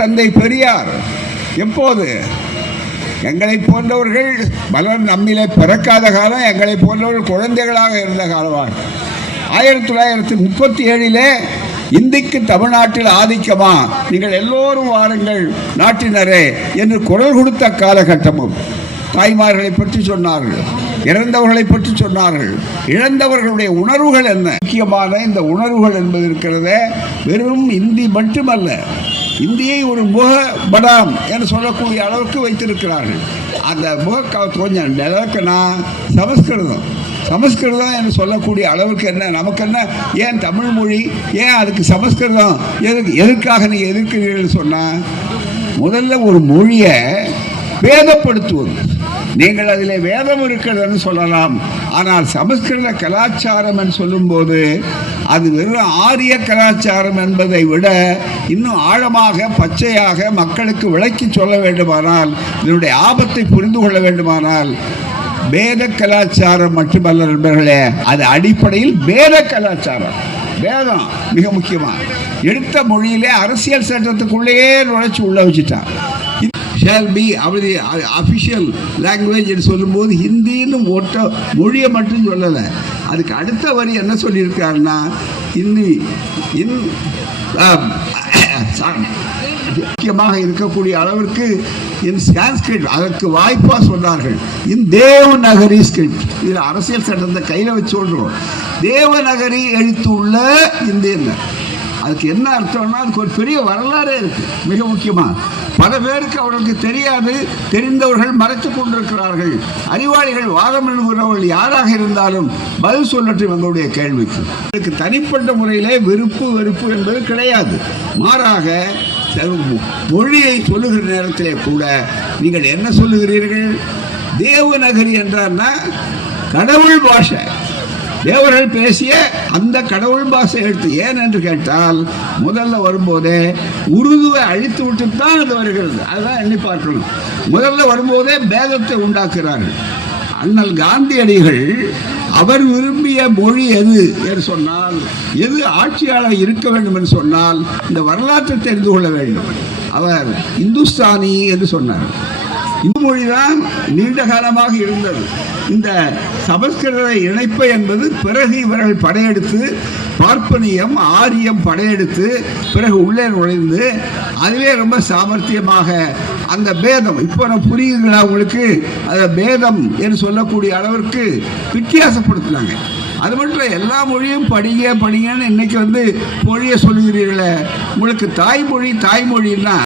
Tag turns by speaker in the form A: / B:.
A: தந்தை பெரியார் எப்போது? எங்களை போன்றவர்கள் பலர் நம்மிலே பிறக்காத காலம் எங்களை போன்றவர்கள் குழந்தைகளாக இருந்த காலமாக. ஆயிரத்தி தொள்ளாயிரத்தி முப்பத்தி ஏழிலே இந்திக்கு தமிழ்நாட்டில் ஆதிக்கமா? நீங்கள் எல்லோரும் வாருங்கள் நாட்டினரே என்று குரல் கொடுத்த காலகட்டமும். தாய்மார்களை பற்றி சொன்னார்கள் இறந்தவர்களை பற்றி சொன்னார்கள். இழந்தவர்களுடைய உணர்வுகள் என்ன? முக்கியமான இந்த உணர்வுகள் என்பது இருக்கிறத வெறும் இந்தி மட்டுமல்ல இந்தியை ஒரு முக படம் என்று சொல்லக்கூடிய அளவுக்கு வைத்திருக்கிறார்கள். அந்த முக கொஞ்சம் நிலக்குனா சமஸ்கிருதம். சமஸ்கிருதம் என்று சொல்லக்கூடிய அளவுக்கு என்ன? நமக்கு என்ன ஏன் தமிழ் மொழி? ஏன் அதுக்கு சமஸ்கிருதம்? எதுக்கு எதற்காக நீங்கள் எதிர்க்கிறீர்கள் சொன்னால் முதல்ல ஒரு மொழியை வேதப்படுத்துவது நீங்கள் அதில் வேதம் இருக்கிறதுன்னு சொல்லலாம். ஆனால் சமஸ்கிருத கலாச்சாரம் என்று சொல்லும்போது அது வெறும் ஆரிய கலாச்சாரம் என்பதை விட இன்னும் ஆழமாக பச்சையாக மக்களுக்கு விளக்கி சொல்ல வேண்டுமானால் இதனுடைய ஆபத்தை புரிந்து கொள்ள வேண்டுமானால் வேத கலாச்சாரம் மட்டுமல்ல நண்பர்களே அது அடிப்படையில் வேத கலாச்சாரம். வேதம் மிக முக்கியமாக எடுத்த மொழியிலே அரசியல் சட்டத்துக்குள்ளேயே நுழைச்சி உள்ள வச்சுட்டான். ஷேல் பி அவருடைய அஃபிஷியல் லாங்குவேஜ் சொல்லும்போது ஹிந்தின்னு ஒட்ட மொழியை மட்டும் சொல்லலை. அதுக்கு அடுத்த வரி என்ன சொல்லியிருக்காருன்னா ஹிந்தி இன் முக்கியமாக இருக்கக்கூடிய அளவிற்கு என் சான்ஸ்கிரிட் அதற்கு வாய்ப்பாக சொன்னார்கள். இன் தேவநகரி ஸ்கிரிப்ட் இதில் அரசியல் சட்டத்தை கையில் வச்சு சொல்கிறோம் தேவநகரி எழுத்துள்ள இந்தியன் அதுக்கு என்ன அர்த்தம்னா அதுக்கு ஒரு பெரிய வரலாறே இருக்கு மிக முக்கியமாக பல பேருக்கு அவர்களுக்கு தெரியாது தெரிந்தவர்கள் மறைத்து கொண்டிருக்கிறார்கள். அறிவாளிகள் வாதம் என்கிறவர்கள் யாராக இருந்தாலும் பதில் சொல்லட்டும் எங்களுடைய கேள்விக்கு. இதுக்கு தனிப்பட்ட முறையிலே விருப்பு வெறுப்பு என்பது கிடையாது. மாறாக மொழியை சொல்லுகிற நேரத்திலே கூட நீங்கள் என்ன சொல்லுகிறீர்கள்? தேவநகரி என்றார்னா கடவுள் பாஷை. தேவர்கள் பேசிய அந்த கடவுள் பாஷை எடுத்து ஏன் என்று கேட்டால் முதல்ல வரும்போதே உருதுவை அழித்து விட்டு தான் அது வருகிறது. அதுதான் எண்ணி பார்க்கணும். முதல்ல வரும்போதே பேதத்தை உண்டாக்குறார்கள் அண்ணல் காந்தியடிகள் அவர் விரும்பிய மொழி எது என்று சொன்னால் எது ஆட்சியாளர் இருக்க வேண்டும் என்று சொன்னால் இந்த வரலாற்றை தெரிந்து கொள்ள வேண்டும். அவர் இந்துஸ்தானி என்று சொன்னார். இந்த மொழிதான் நீண்ட காலமாக இருந்தது. இந்த சமஸ்கிருத இணைப்பு என்பது பிறகு இவர்கள் படையெடுத்து பார்ப்பனியம் ஆரியம் படையெடுத்து பிறகு உள்ளே நுழைந்து அதுவே ரொம்ப சாமர்த்தியமாக அந்த பேதம். இப்போ நான் புரியுதுங்களா உங்களுக்கு? அந்த பேதம் என்று சொல்லக்கூடிய அளவிற்கு வித்தியாசப்படுத்தினாங்க. அது மட்டும் எல்லா மொழியும் படிங்க படிங்கன்னு இன்னைக்கு வந்து மொழியை சொல்லுகிறீர்களே. உங்களுக்கு தாய்மொழி தாய்மொழின்னா